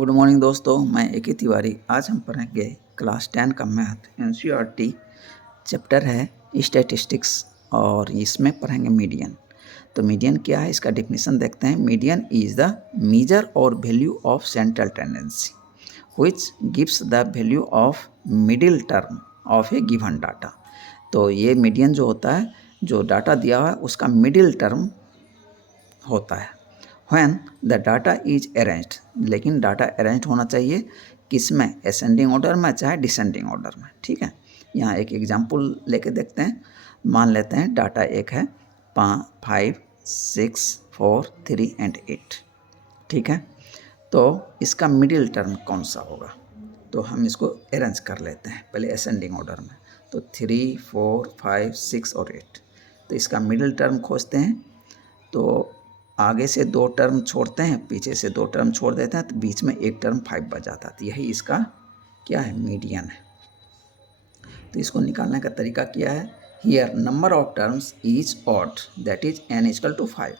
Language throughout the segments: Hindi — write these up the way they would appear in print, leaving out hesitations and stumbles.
गुड मॉर्निंग दोस्तों, मैं ए.के. तिवारी। आज हम पढ़ेंगे क्लास 10 का मैथ एनसीईआरटी चैप्टर है स्टैटिस्टिक्स और इसमें पढ़ेंगे मीडियन। तो मीडियन क्या है, इसका डेफिनेशन देखते हैं। मीडियन इज द मेजर और value of central tendency which gives the value of middle term of A given data. तो ये मीडियन जो होता है, जो डाटा दिया हुआ है उसका मिडिल टर्म होता है। When the data is arranged, लेकिन डाटा अरेंज्ड होना चाहिए किस में, असेंडिंग ऑर्डर में चाहे डिसेंडिंग ऑर्डर में। ठीक है, यहाँ एक एग्जांपल लेके देखते हैं। मान लेते हैं डाटा एक है 5, 6, 4, 3 एंड 8। ठीक है, तो इसका मिडिल टर्म कौन सा होगा, तो हम इसको अरेंज कर लेते हैं पहले असेंडिंग ऑर्डर में। तो 3, 4, 5, 6 और 8, तो इसका मिडिल टर्म खोजते हैं। तो आगे से 2 टर्म छोड़ते हैं, पीछे से 2 टर्म छोड़ देते हैं, तो बीच में एक टर्म 5 बच जाता है। तो यही इसका क्या है, मीडियन है। तो इसको निकालने का तरीका क्या है, here number of terms is odd that is n equal to 5।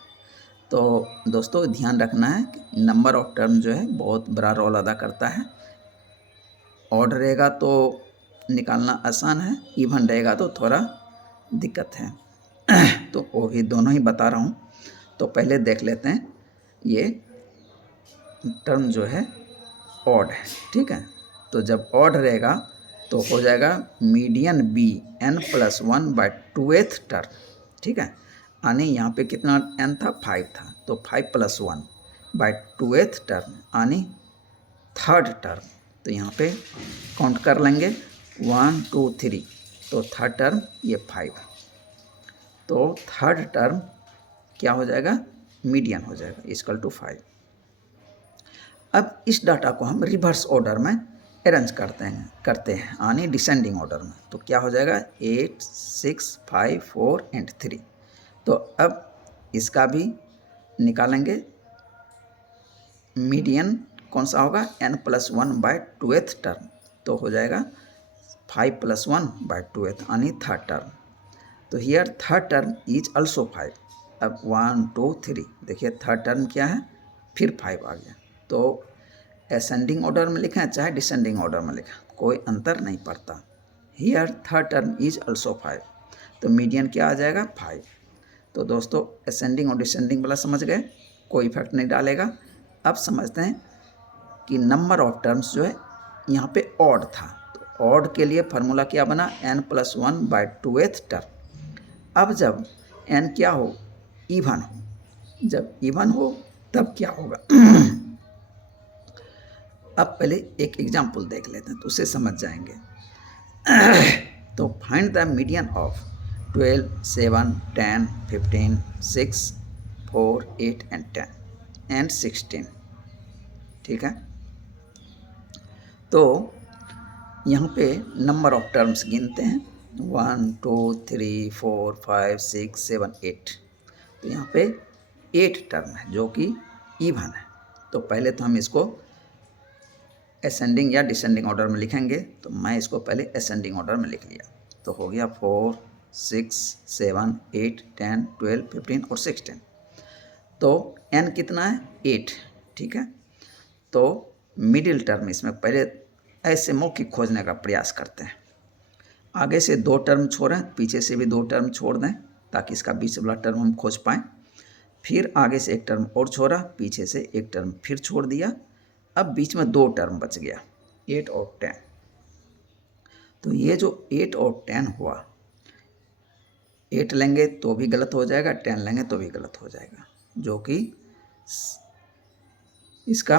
तो दोस्तों ध्यान रखना है कि नंबर ऑफ टर्म जो है बहुत बड़ा रोल अदा करता है। ऑड रहेगा तो निकालना आसान है, इवन रहेगा तो थोड़ा दिक्कत है। तो वो भी दोनों ही बता रहा हूँ। तो पहले देख लेते हैं, ये टर्म जो है ऑड है। ठीक है, तो जब ऑड रहेगा तो हो जाएगा मीडियन बी n+1/2th टर्म। ठीक है, यानी यहाँ पे कितना n था, 5 था, तो 5+1/2th टर्म यानी थर्ड टर्म। तो यहाँ पे काउंट कर लेंगे 1, 2, 3, तो थर्ड टर्म ये 5, तो थर्ड टर्म क्या हो जाएगा, मीडियन हो जाएगा इक्वल टू 5। अब इस डाटा को हम रिवर्स ऑर्डर में अरेंज करते हैं यानी डिसेंडिंग ऑर्डर में। तो क्या हो जाएगा 8, 6, 5, 4 एंड 3। तो अब इसका भी निकालेंगे, मीडियन कौन सा होगा, n+1/2th टर्म। तो हो जाएगा 5+1/2th यानी थर्ड टर्म। तो here third term is also 5। अब 1, 2, 3 देखिए थर्ड टर्म क्या है, फिर 5 आ गया। तो असेंडिंग ऑर्डर में लिखा है चाहे डिसेंडिंग ऑर्डर में लिखा, कोई अंतर नहीं पड़ता। Here third term is also 5, तो मीडियन क्या आ जाएगा, 5। तो दोस्तों असेंडिंग और डिसेंडिंग वाला समझ गए, कोई इफेक्ट नहीं डालेगा। अब समझते हैं कि नंबर ऑफ टर्म्स जो है यहाँ पे ऑड था, तो ऑड के लिए फार्मूला क्या बना, n+1/2th टर्म। अब जब n क्या हो, इवन हो, जब इवन हो तब क्या होगा अब पहले एक एग्जाम्पल देख लेते हैं तो उसे समझ जाएंगे। तो find the median of 12, 7, 10, 15, 6, 4, 8 and 10 and 16। ठीक है, तो यहाँ पे नंबर ऑफ टर्म्स गिनते हैं 1, 2, 3, 4, 5, 6, 7, 8। तो यहाँ पे 8 टर्म है जो कि इवन है। तो पहले तो हम इसको असेंडिंग या डिसेंडिंग ऑर्डर में लिखेंगे। तो मैं इसको पहले असेंडिंग ऑर्डर में लिख लिया, तो हो गया 4, 6, 7, 8, 10, 12, 15 और 16। तो n कितना है, 8। ठीक है, तो मिडिल टर्म इसमें पहले ऐसे मौखिक खोजने का प्रयास करते हैं। आगे से 2 टर्म छोड़ें, पीछे से भी 2 टर्म छोड़ दें ताकि इसका बीच वाला टर्म हम खोज पाएँ। फिर आगे से एक टर्म और छोड़ा, पीछे से एक टर्म फिर छोड़ दिया, अब बीच में 2 टर्म बच गया 8 और 10। तो ये जो 8 और 10 हुआ, 8 लेंगे तो भी गलत हो जाएगा, 10 लेंगे तो भी गलत हो जाएगा, जो कि इसका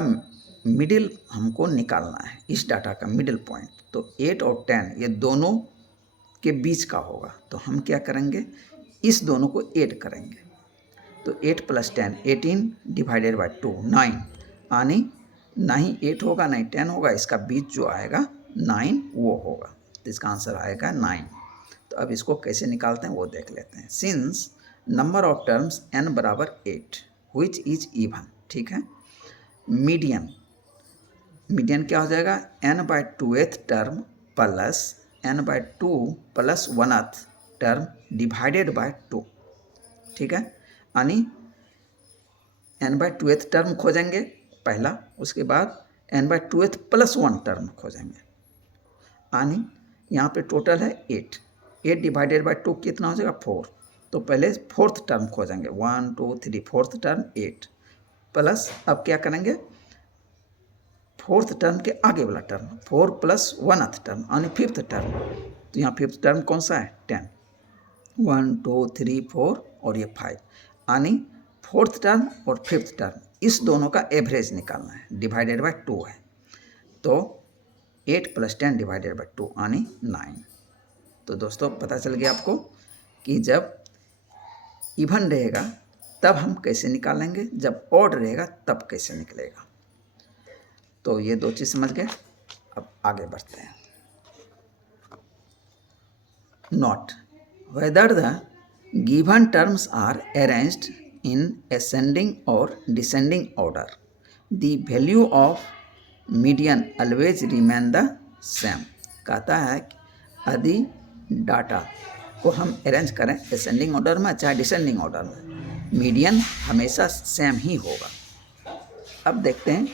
मिडिल हमको निकालना है, इस डाटा का मिडिल पॉइंट। तो 8 और 10 ये दोनों के बीच का होगा, तो हम क्या करेंगे, इस दोनों को ऐड करेंगे। तो 8 + 10 18 / 2 9, यानी ना ही 8 होगा ना ही 10 होगा, इसका बीच जो आएगा 9 वो होगा। तो इसका आंसर आएगा 9। तो अब इसको कैसे निकालते हैं वो देख लेते हैं। Since number of terms n = 8 which is even. ठीक है, मीडियन क्या हो जाएगा, n/2th term plus n/2 + 1th term divided by 2। ठीक है, यानी n/2th टर्म खोजेंगे पहला, उसके बाद n/2th प्लस 1 टर्म खोजेंगे, यानी यहाँ पे टोटल है 8। 8 डिवाइडेड बाई 2 कितना हो जाएगा 4। तो पहले फोर्थ टर्म खोजेंगे, 1 2 3 फोर्थ टर्म 8 प्लस अब क्या करेंगे फोर्थ टर्म के आगे वाला टर्म 4 प्लस 1th टर्म यानी फिफ्थ टर्म। तो यहाँ फिफ्थ टर्म कौन सा है 10, 1 2 3 4 और ये 5 यानी फोर्थ टर्म और फिफ्थ टर्म इस दोनों का एवरेज निकालना है, डिवाइडेड बाय 2 है। तो 8 प्लस 10 डिवाइडेड बाय 2 यानी 9। तो दोस्तों पता चल गया आपको कि जब इवन रहेगा तब हम कैसे निकालेंगे, जब ऑड रहेगा तब कैसे निकलेगा। तो ये दो चीज़ समझ गए। अब आगे बढ़ते हैं। Note whether the given terms are arranged in ascending और descending order, the value of median always remain the same. कहता है कि यदि डाटा को हम अरेंज करें असेंडिंग ऑर्डर में चाहे डिसेंडिंग ऑर्डर में, मीडियन हमेशा सेम ही होगा। अब देखते हैं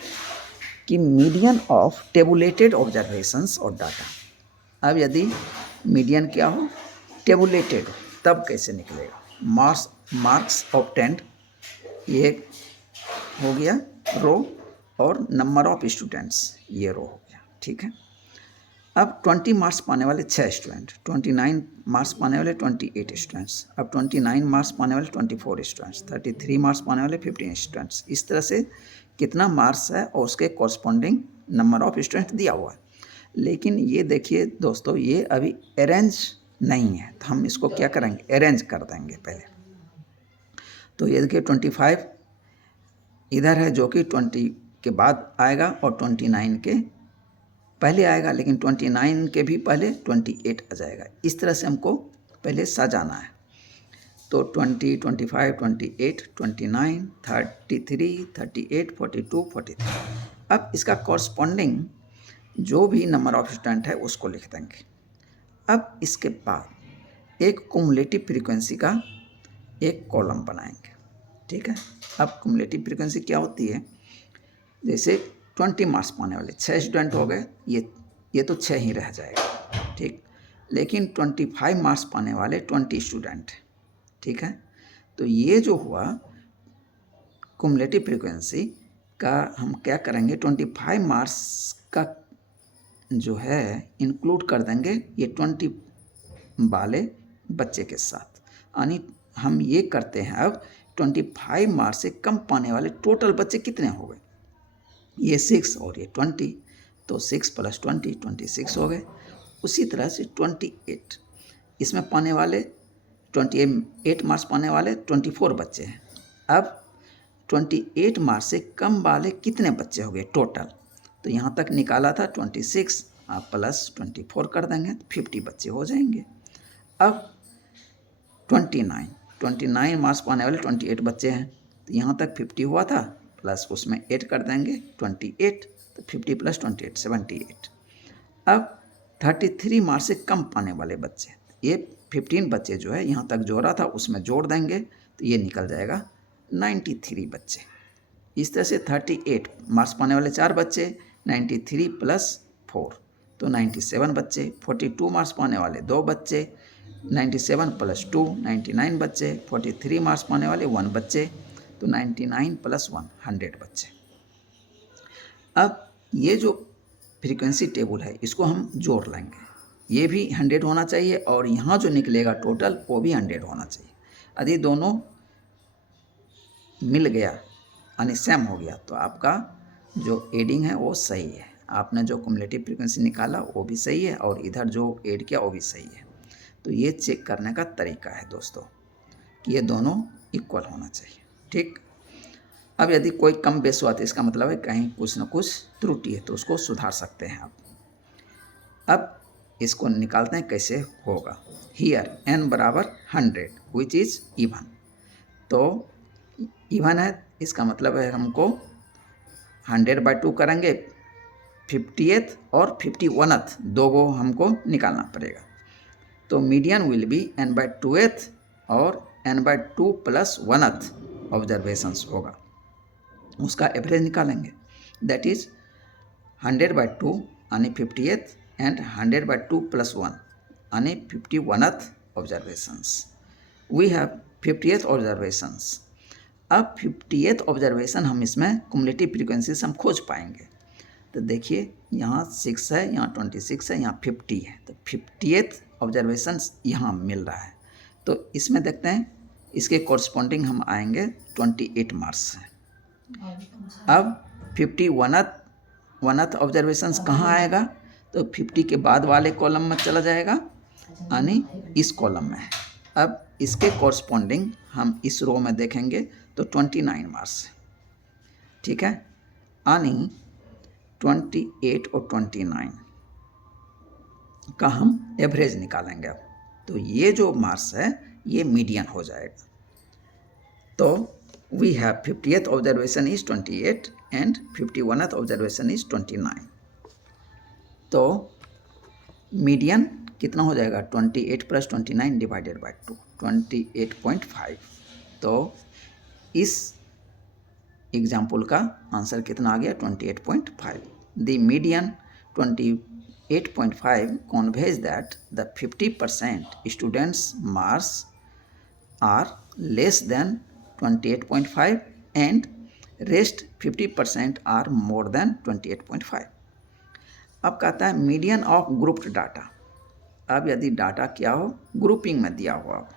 कि मीडियन ऑफ टेबुलेटेड ऑब्जर्वेशंस और डाटा। अब यदि मीडियन क्या हो टेबुलेटेड हो तब कैसे निकलेगा। मार्क्स ऑब्टेंड ये हो गया रो और नंबर ऑफ स्टूडेंट्स ये रो हो गया, ठीक है। अब 20 मार्क्स पाने वाले 6 स्टूडेंट, 29 मार्क्स पाने वाले 28 स्टूडेंट्स, अब 29 मार्क्स पाने वाले 24 स्टूडेंट्स, 33 मार्क्स पाने वाले 15 स्टूडेंट्स। इस तरह से कितना मार्क्स है और उसके कॉरस्पॉन्डिंग नंबर ऑफ स्टूडेंट दिया हुआ है। लेकिन ये देखिए दोस्तों ये अभी अरेंज नहीं है, तो हम इसको क्या करेंगे अरेंज कर देंगे पहले। तो ये देखिए 25 इधर है जो कि 20 के बाद आएगा और 29 के पहले आएगा, लेकिन 29 के भी पहले 28 आ जाएगा। इस तरह से हमको पहले सजाना है। तो 20, 25, 28, 29, 33, 38, 42, 43। अब इसका कॉरस्पॉन्डिंग जो भी नंबर ऑफ स्टूडेंट है उसको लिख देंगे। अब इसके बाद एक कुमुलेटिव फ्रीक्वेंसी का एक कॉलम बनाएंगे, ठीक है। अब कुमुलेटिव फ्रीक्वेंसी क्या होती है, जैसे 20 मार्क्स पाने वाले 6 स्टूडेंट हो गए, ये तो 6 ही रह जाएगा, ठीक। लेकिन 25 मार्क्स पाने वाले 20 स्टूडेंट, ठीक है। तो ये जो हुआ कुमुलेटिव फ्रीक्वेंसी का हम क्या करेंगे 25 मार्क्स का जो है इंक्लूड कर देंगे ये 20 वाले बच्चे के साथ, यानी हम ये करते हैं अब 25 मार्क्स से कम पाने वाले टोटल बच्चे कितने हो गए, ये 6 और ये 20, तो 6 प्लस 20 26 हो गए। उसी तरह से 28 इसमें पाने वाले 28 मार्क्स पाने वाले 24 बच्चे हैं। अब 28 मार्क्स से कम वाले कितने बच्चे हो गए टोटल, तो यहाँ तक निकाला था 26 आप प्लस 24 कर देंगे तो 50 बच्चे हो जाएंगे। अब 29 मार्क्स पाने वाले 28 बच्चे हैं, तो यहाँ तक 50 हुआ था प्लस उसमें 8 कर देंगे 28, तो 50 प्लस 28 78। अब 33 मार्क्स से कम पाने वाले बच्चे, ये 15 बच्चे जो है यहाँ तक जोड़ा था उसमें जोड़ देंगे तो ये निकल जाएगा 93 बच्चे। इस तरह से 38 मार्क्स पाने वाले 4 बच्चे 93 प्लस 4 तो 97 बच्चे, 42 मार्क्स पाने वाले 2 बच्चे 97 प्लस 2 99 बच्चे, 43 मार्क्स पाने वाले 1 बच्चे तो 99 प्लस 1 100 बच्चे। अब ये जो फ्रीक्वेंसी टेबल है इसको हम जोड़ लेंगे, ये भी 100 होना चाहिए और यहाँ जो निकलेगा टोटल वो भी 100 होना चाहिए। यदि दोनों मिल गया यानी सेम हो गया तो आपका जो एडिंग है वो सही है, आपने जो कुमुलेटिव फ्रीक्वेंसी निकाला वो भी सही है और इधर जो ऐड किया वो भी सही है। तो ये चेक करने का तरीका है दोस्तों कि ये दोनों इक्वल होना चाहिए, ठीक। अब यदि कोई कम बेस हुआ तो इसका मतलब है कहीं कुछ न कुछ त्रुटि है तो उसको सुधार सकते हैं आप। अब इसको निकालते हैं कैसे होगा। हियर n बराबर 100 विच इज़ इवन, तो इवन है इसका मतलब है हमको 100/2 करेंगे 50th और 51th दो गो हमको निकालना पड़ेगा। तो मीडियन विल बी n/2th और n/2 प्लस 1th ऑब्जर्वेशंस होगा, उसका एवरेज निकालेंगे। दैट इज 100/2 आणि 50th and 100/2 plus 1 आणि 51th observations. We have 50th observations. अब 50th ऑब्जर्वेशन हम इसमें कुमुलेटिव फ्रीक्वेंसीज हम खोज पाएंगे। तो देखिए यहाँ 6 है, यहाँ 26 है, यहाँ 50 है, तो 50th ऑब्जर्वेशन यहाँ मिल रहा है। तो इसमें देखते हैं इसके कॉरस्पॉन्डिंग हम आएंगे 28 मार्क्स से। अब 51th ऑब्जर्वेशन कहाँ आएगा? तो 50 के बाद वाले कॉलम में चला जाएगा यानी इस कॉलम में है। अब इसके कॉरस्पॉन्डिंग हम इस रो में देखेंगे तो 29 मार्क्स है, ठीक है। यानी 28 और 29 का हम एवरेज निकालेंगे। अब तो ये जो मार्क्स है ये मीडियन हो जाएगा। तो we have 50th observation is 28 and 51th observation is 29। तो मीडियन कितना हो जाएगा? 28 + 29 डिवाइडेड बाय 2, 28.5। तो इस एग्जाम्पल का आंसर कितना आ गया? 28.5। The median 28.5 conveys that the 50% students marks are less than 28.5 and rest 50% are more than 28.5। अब कहता है मीडियन ऑफ ग्रुप्ड डाटा। अब यदि डाटा क्या हो? ग्रुपिंग में दिया हुआ हो,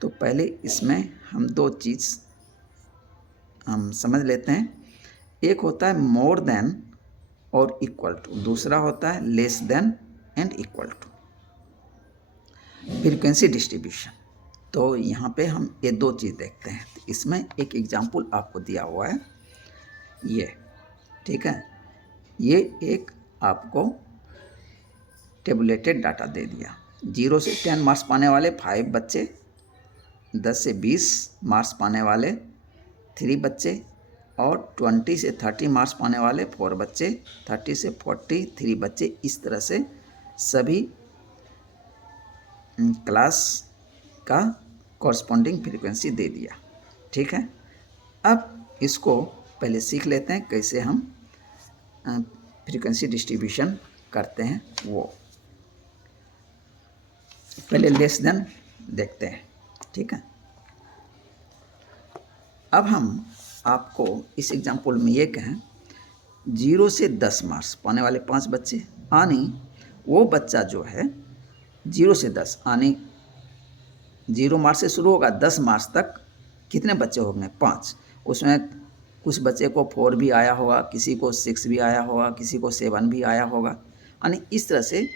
तो पहले इसमें हम दो चीज़ हम समझ लेते हैं। एक होता है मोर देन और इक्वल टू, दूसरा होता है less than and equal to. Frequency distribution, तो यहाँ पे हम ये दो चीज़ देखते हैं। तो इसमें एक एग्जांपल आपको दिया हुआ है ये, ठीक है। ये एक आपको टेबुलेटेड डाटा दे दिया। 0 से 10 मार्क्स पाने वाले 5 बच्चे, 10 से 20 मार्क्स पाने वाले 3 बच्चे और 20 से 30 मार्क्स पाने वाले 4 बच्चे, 30 से 40 3 बच्चे। इस तरह से सभी क्लास का कॉरस्पॉन्डिंग फ्रीक्वेंसी दे दिया, ठीक है। अब इसको पहले सीख लेते हैं कैसे हम फ्रीक्वेंसी डिस्ट्रीब्यूशन करते हैं। वो पहले लेस देन देखते हैं, ठीक है। अब हम आपको इस एग्जाम्पल में ये कहें 0 से 10 मार्क्स पाने वाले 5 बच्चे, यानी वो बच्चा जो है 0 से 10 यानी 0 मार्क्स से शुरू होगा 10 मार्क्स तक कितने बच्चे होंगे? 5। उसमें कुछ बच्चे को 4 भी आया होगा, किसी को 6 भी आया होगा, किसी को 7 भी आया होगा, यानी इस तरह से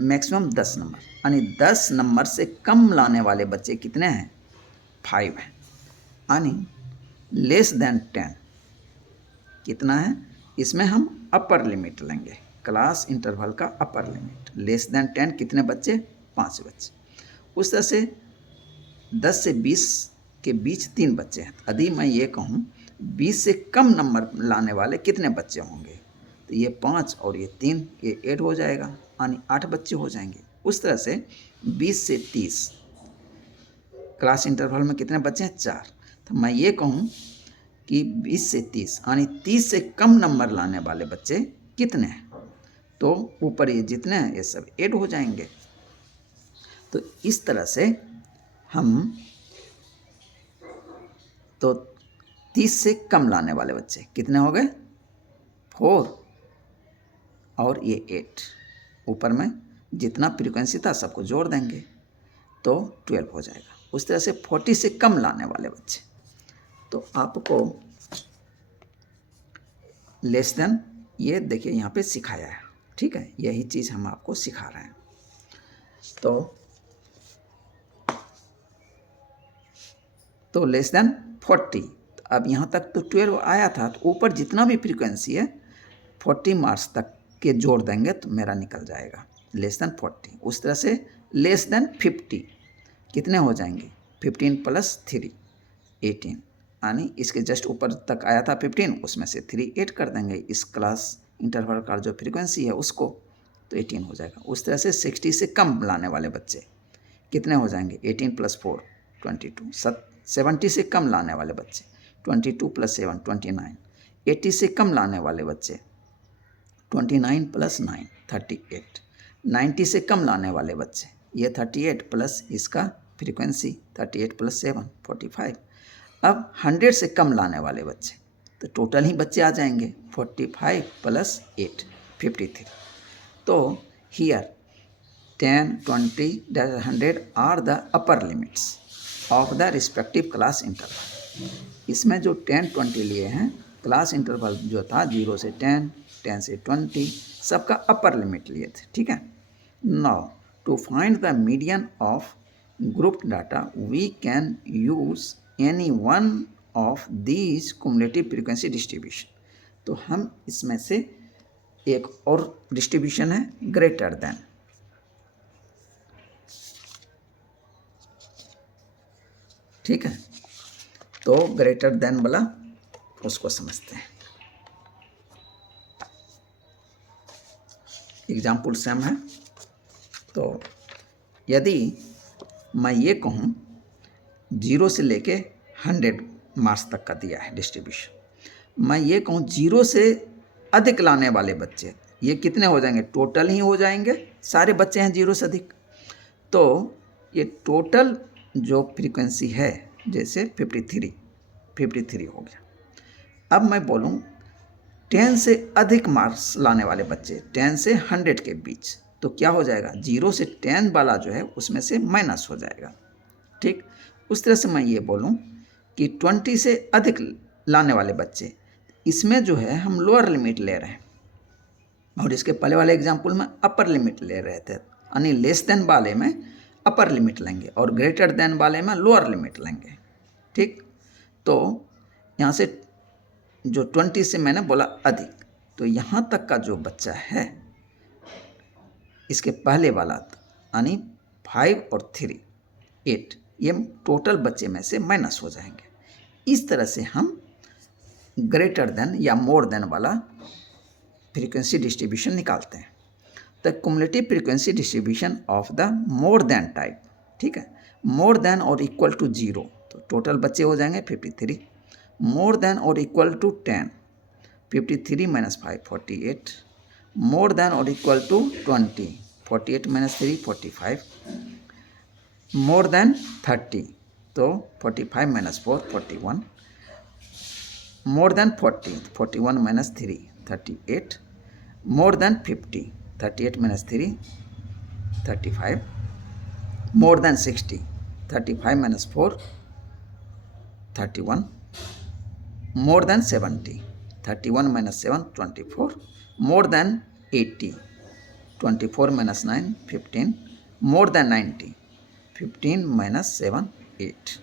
मैक्सिमम 10 नंबर। यानी 10 नंबर से कम लाने वाले बच्चे कितने हैं? 5 हैं। यानी लेस देन 10 कितना है? इसमें हम अपर लिमिट लेंगे, क्लास इंटरवल का अपर लिमिट। लेस देन 10 कितने बच्चे? 5 बच्चे। उस तरह से 10 से 20 के बीच 3 बच्चे हैं। यदि मैं ये कहूँ 20 से कम नंबर लाने वाले कितने बच्चे होंगे? तो ये 5 और ये 3, ये 8 हो जाएगा, यानी 8 बच्चे हो जाएंगे। उस तरह से 20 से 30 क्लास इंटरवल में कितने बच्चे हैं? 4। तो मैं ये कहूँ कि 20 से 30 यानी 30 से कम नंबर लाने वाले बच्चे कितने हैं? तो ऊपर ये जितने हैं ये सब 8 हो जाएंगे। तो इस तरह से हम तो 30 से कम लाने वाले बच्चे कितने हो गए? 4 और ये 8। ऊपर में जितना फ्रीक्वेंसी था सबको जोड़ देंगे तो 12 हो जाएगा। उस तरह से 40 से कम लाने वाले बच्चे, तो आपको लेस देन ये देखिए यहाँ पे सिखाया है, ठीक है। यही चीज़ हम आपको सिखा रहे हैं। तो लेस देन 40। अब यहाँ तक तो 12 आया था, तो ऊपर जितना भी फ्रीक्वेंसी है 40 मार्क्स तक के जोड़ देंगे तो मेरा निकल जाएगा लेस देन 40। उस तरह से लेस देन 50 कितने हो जाएंगे? 15 + 3 18, यानी इसके जस्ट ऊपर तक आया था 15, उसमें से 3 8 कर देंगे इस क्लास इंटरवल का जो फ्रीक्वेंसी है उसको, तो 18 हो जाएगा। उस तरह से 60 से कम लाने वाले बच्चे कितने हो जाएंगे? 18 + 4 22। 70 से कम लाने वाले बच्चे 22 + 7 29। 80 से कम लाने वाले बच्चे 29 + 9 38। 90 से कम लाने वाले बच्चे, ये 38 प्लस इसका फ्रीक्वेंसी 38 + 7 45। अब 100 से कम लाने वाले बच्चे, तो टोटल ही बच्चे आ जाएंगे 45 + 8 53। तो here 10, 20, 100 are the upper limits of the respective class interval. इसमें जो 10, 20 लिए हैं, क्लास इंटरवल जो था 0 से 10, 10 से 20, सबका अपर लिमिट लिए थे, ठीक है। Now to find the median of group data we can use any one of these cumulative frequency distribution. तो हम इसमें से एक और डिस्ट्रीब्यूशन है ग्रेटर देन, ठीक है। तो ग्रेटर देन वाला उसको समझते हैं। एग्जाम्पल सेम है। तो यदि मैं ये कहूँ 0 से लेके 100 मार्क्स तक का दिया है डिस्ट्रीब्यूशन, मैं ये कहूँ 0 से अधिक लाने वाले बच्चे, ये कितने हो जाएंगे? टोटल ही हो जाएंगे, सारे बच्चे हैं 0 से अधिक। तो ये टोटल जो फ्रीक्वेंसी है, जैसे 53 हो गया। अब मैं बोलूँ 10 से अधिक मार्क्स लाने वाले बच्चे, 10 से 100 के बीच, तो क्या हो जाएगा? 0 से 10 वाला जो है उसमें से माइनस हो जाएगा, ठीक। उस तरह से मैं ये बोलूँ कि 20 से अधिक लाने वाले बच्चे, इसमें जो है हम लोअर लिमिट ले रहे हैं, और इसके पहले वाले एग्जाम्पल में अपर लिमिट ले रहे थे, यानी लेस देन वाले में अपर लिमिट लेंगे और ग्रेटर देन वाले में लोअर लिमिट लेंगे, ठीक। तो यहाँ से जो 20 से मैंने बोला अधिक, तो यहाँ तक का जो बच्चा है, इसके पहले वाला यानी 5 और 3 8, ये टोटल बच्चे में से माइनस हो जाएंगे। इस तरह से हम ग्रेटर देन या मोर देन वाला फ्रीक्वेंसी डिस्ट्रीब्यूशन निकालते हैं। The cumulative frequency distribution of the more than type, ठीक है। मोर देन और इक्वल टू 0, तो टोटल बच्चे हो जाएंगे 53। मोर देन और इक्वल टू 10, 53 - 5 48। मोर देन और इक्वल टू 20, 48 - 3 45। मोर देन 30, तो 45 - 4 41। More than 40, 41 - 3 38। More than 50, 38 - 3 35। More than 60, 35 - 4 31। More than 70, 31 - 7 24। More than 80, 24 - 9 15। More than 90, 15 - 7 8।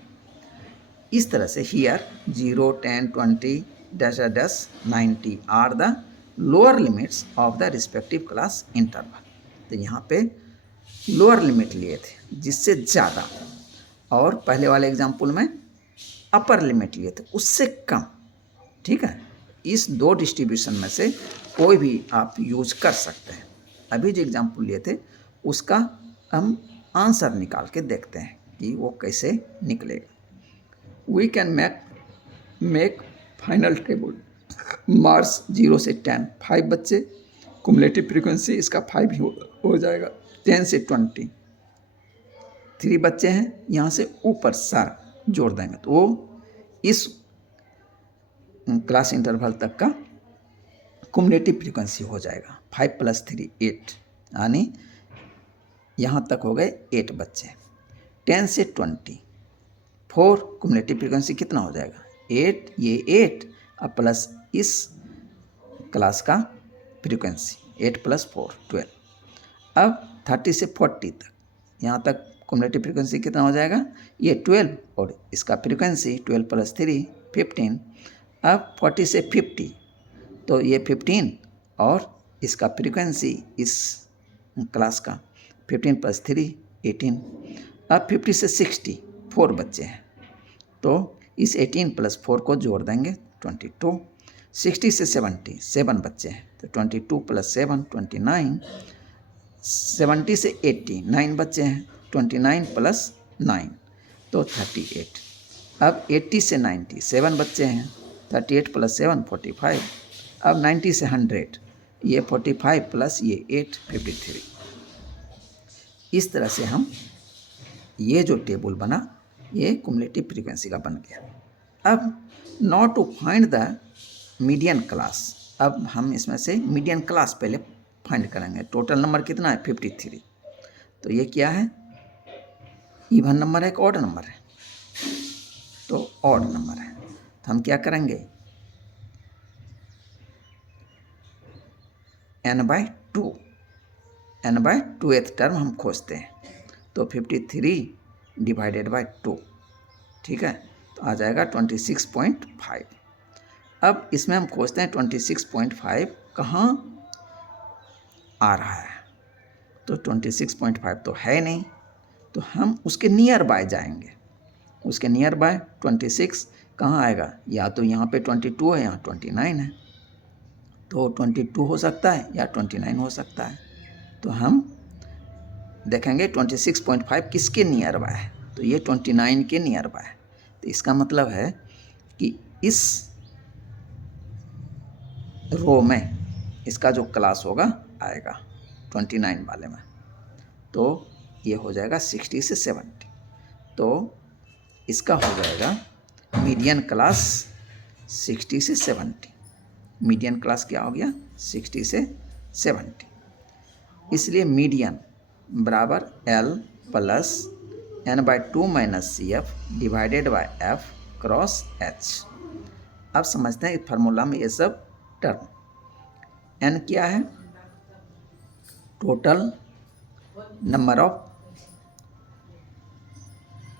इस तरह से here 0, 10, 20 -90 are the lower limits of the respective class interval. तो यहाँ पे लोअर लिमिट लिए थे जिससे ज़्यादा, और पहले वाले एग्जाम्पल में अपर लिमिट लिए थे उससे कम, ठीक है। इस दो डिस्ट्रीब्यूशन में से कोई भी आप यूज कर सकते हैं। अभी जो एग्जाम्पल लिए थे उसका हम आंसर निकाल के देखते हैं कि वो कैसे निकलेगा। We can make final table marks 0 से 10 5 बच्चे, कुमुलेटिव फ्रीक्वेंसी इसका 5 ही हो जाएगा। 10 से 20 3 बच्चे हैं, यहाँ से ऊपर सारा जोड़ देंगे तो वो इस क्लास इंटरवल तक का कुमुलेटिव फ्रीक्वेंसी हो जाएगा। 5 + 3 8, यानी यहाँ तक हो गए 8 बच्चे। 10 से 20 4, कुमुलेटिव फ्रीक्वेंसी कितना हो जाएगा? 8, ये 8 अब प्लस इस क्लास का फ्रीक्वेंसी 8 + 4 12। अब 30 से 40 तक, यहाँ तक कुमुलेटिव फ्रीक्वेंसी कितना हो जाएगा? ये 12 और इसका फ्रीक्वेंसी 12 + 3 15। अब 40 से 50, तो ये 15 और इसका फ्रीक्वेंसी इस क्लास का 15 + 3 18। अब 50 से 60 4 बच्चे हैं, तो इस 18 + 4 को जोड़ देंगे 22। 60 से 70 7 बच्चे हैं, तो 22 + 7 29। 70 से 80 9 बच्चे हैं, 29 + 9 तो 38। अब 80 से 90 7 बच्चे हैं, 38 + 7 45। अब 90 से 100 ये 45 प्लस ये 8 53। इस तरह से हम ये जो टेबल बना ये कुमुलेटिव फ्रीक्वेंसी का बन गया। अब now to find the median class, अब हम इसमें से मीडियन क्लास पहले फाइंड करेंगे। टोटल नंबर कितना है 53, तो ये क्या है, इवन नंबर है कि ऑड नंबर है, तो ऑड नंबर है। तो हम क्या करेंगे n/2, n/2th टर्म हम खोजते हैं, तो 53 डिवाइडेड बाय 2, ठीक है, तो आ जाएगा 26.5। अब इसमें हम खोजते हैं 26.5 कहाँ आ रहा है, तो 26.5 तो है नहीं, तो हम उसके नियर बाय जाएंगे। उसके नियर बाय 26 कहाँ आएगा, या तो यहाँ पे 22 है, यहाँ 29 है, तो 22 हो सकता है या 29 हो सकता है। तो हम देखेंगे 26.5 किसके नियर बाय है, तो ये 29 के नियर बाय है। तो इसका मतलब है कि इस रो में इसका जो क्लास होगा आएगा 29 वाले में, तो ये हो जाएगा 60 से 70। तो इसका हो जाएगा मीडियन क्लास 60 से 70। मीडियन क्लास क्या हो गया 60 से 70। इसलिए मीडियन बराबर L plus n/2 minus CF divided by F cross H। अब समझते हैं इस फार्मूला में ये सब टर्म। n क्या है, total number of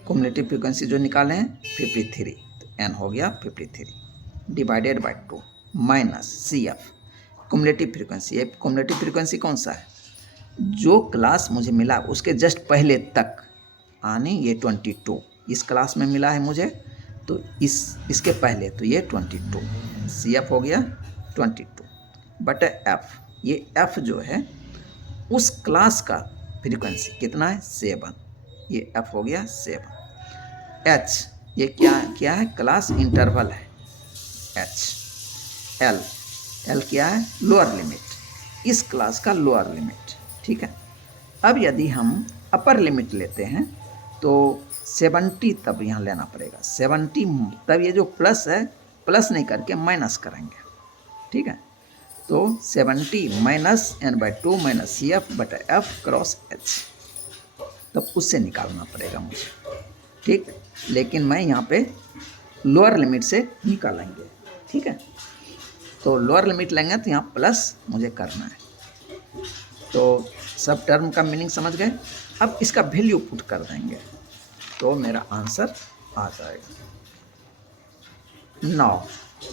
cumulative frequency जो निकाले हैं 53, तो n हो गया 53 divided by 2 minus CF cumulative frequency. ये कुमुलेटिव फ्रीक्वेंसी कौन सा है, जो क्लास मुझे मिला उसके जस्ट पहले तक, यानी ये 22 इस क्लास में मिला है मुझे, तो इसके पहले तो ये 22 CF हो गया 22 बट F, ये F जो है उस क्लास का फ्रीक्वेंसी कितना है 7, ये F हो गया 7। H ये क्या है, क्लास इंटरवल है H। L क्या है, लोअर लिमिट, इस क्लास का लोअर लिमिट, ठीक है। अब यदि हम अपर लिमिट लेते हैं तो 70 तब यहाँ लेना पड़ेगा 70, तब ये जो प्लस है प्लस नहीं करके माइनस करेंगे, ठीक है। तो 70 माइनस n/2 माइनस CF बटा F क्रॉस H, तब उससे निकालना पड़ेगा मुझे, ठीक। लेकिन मैं यहाँ पे लोअर लिमिट से निकालेंगे, ठीक है। तो लोअर लिमिट लेंगे तो यहाँ प्लस मुझे करना है। तो सब टर्म का मीनिंग समझ गए। अब इसका वैल्यू पुट कर देंगे तो मेरा आंसर आ जाएगा। Now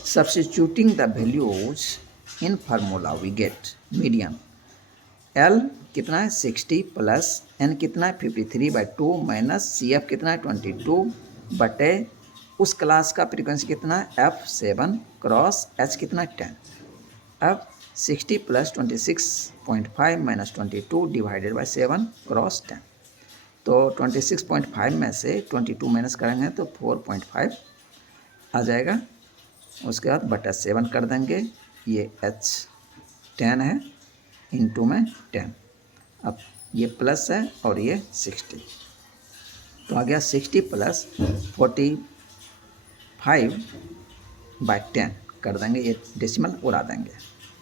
substituting the values in formula we get median. L कितना है 60 प्लस n कितना है 53/2 माइनस CF कितना है 22 बटे उस क्लास का फ्रीक्वेंसी कितना है F 7 क्रॉस H कितना है 10। अब 60 plus 26.5 minus 22 divided by 7 cross 10, तो 26.5 में से 22 माइनस करेंगे तो 4.5 आ जाएगा। उसके बाद बटा 7 कर देंगे, ये H 10 है इंटू में 10, अब ये प्लस है और ये 60, तो आ गया 60 प्लस 45/10 कर देंगे, ये डेसिमल उड़ा देंगे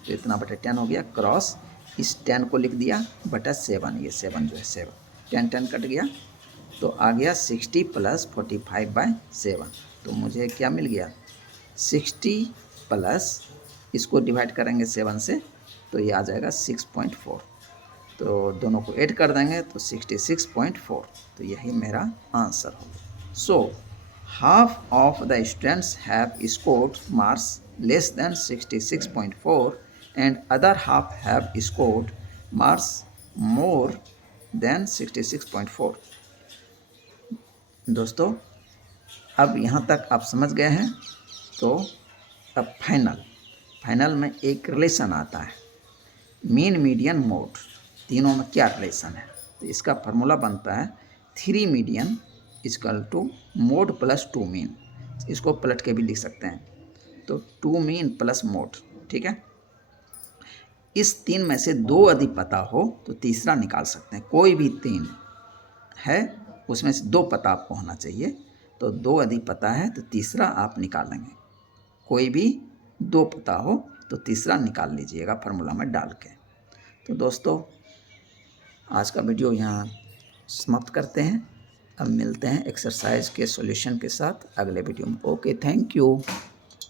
तो इतना बटा 10 हो गया, क्रॉस इस 10 को लिख दिया बटा 7, ये 7 जो है 7 10 कट गया, तो आ गया 60 प्लस 45/7। तो मुझे क्या मिल गया 60 प्लस इसको डिवाइड करेंगे 7 से तो ये आ जाएगा 6.4, तो दोनों को ऐड कर देंगे तो 66.4, तो यही मेरा आंसर होगा। So half of the students have scored marks less than 66.4 and other half have scored marks more than 66.4। दोस्तों अब यहाँ तक आप समझ गए हैं, तो अब फाइनल में एक रिलेशन आता है मीन मीडियन मोड, तीनों में क्या रिलेशन है, तो इसका फार्मूला बनता है 3 median equal to mode plus 2 mean, इसको पलट के भी लिख सकते हैं, तो 2 मीन प्लस मोड, ठीक है। इस 3 में से 2 यदि पता हो तो तीसरा निकाल सकते हैं। कोई भी 3 है उसमें से 2 पता आपको होना चाहिए, तो 2 यदि पता है तो तीसरा आप निकालेंगे। कोई भी 2 पता हो तो तीसरा निकाल लीजिएगा फार्मूला में डाल के। तो दोस्तों आज का वीडियो यहाँ समाप्त करते हैं। अब मिलते हैं एक्सरसाइज के सॉल्यूशन के साथ अगले वीडियो में। Okay, thank you.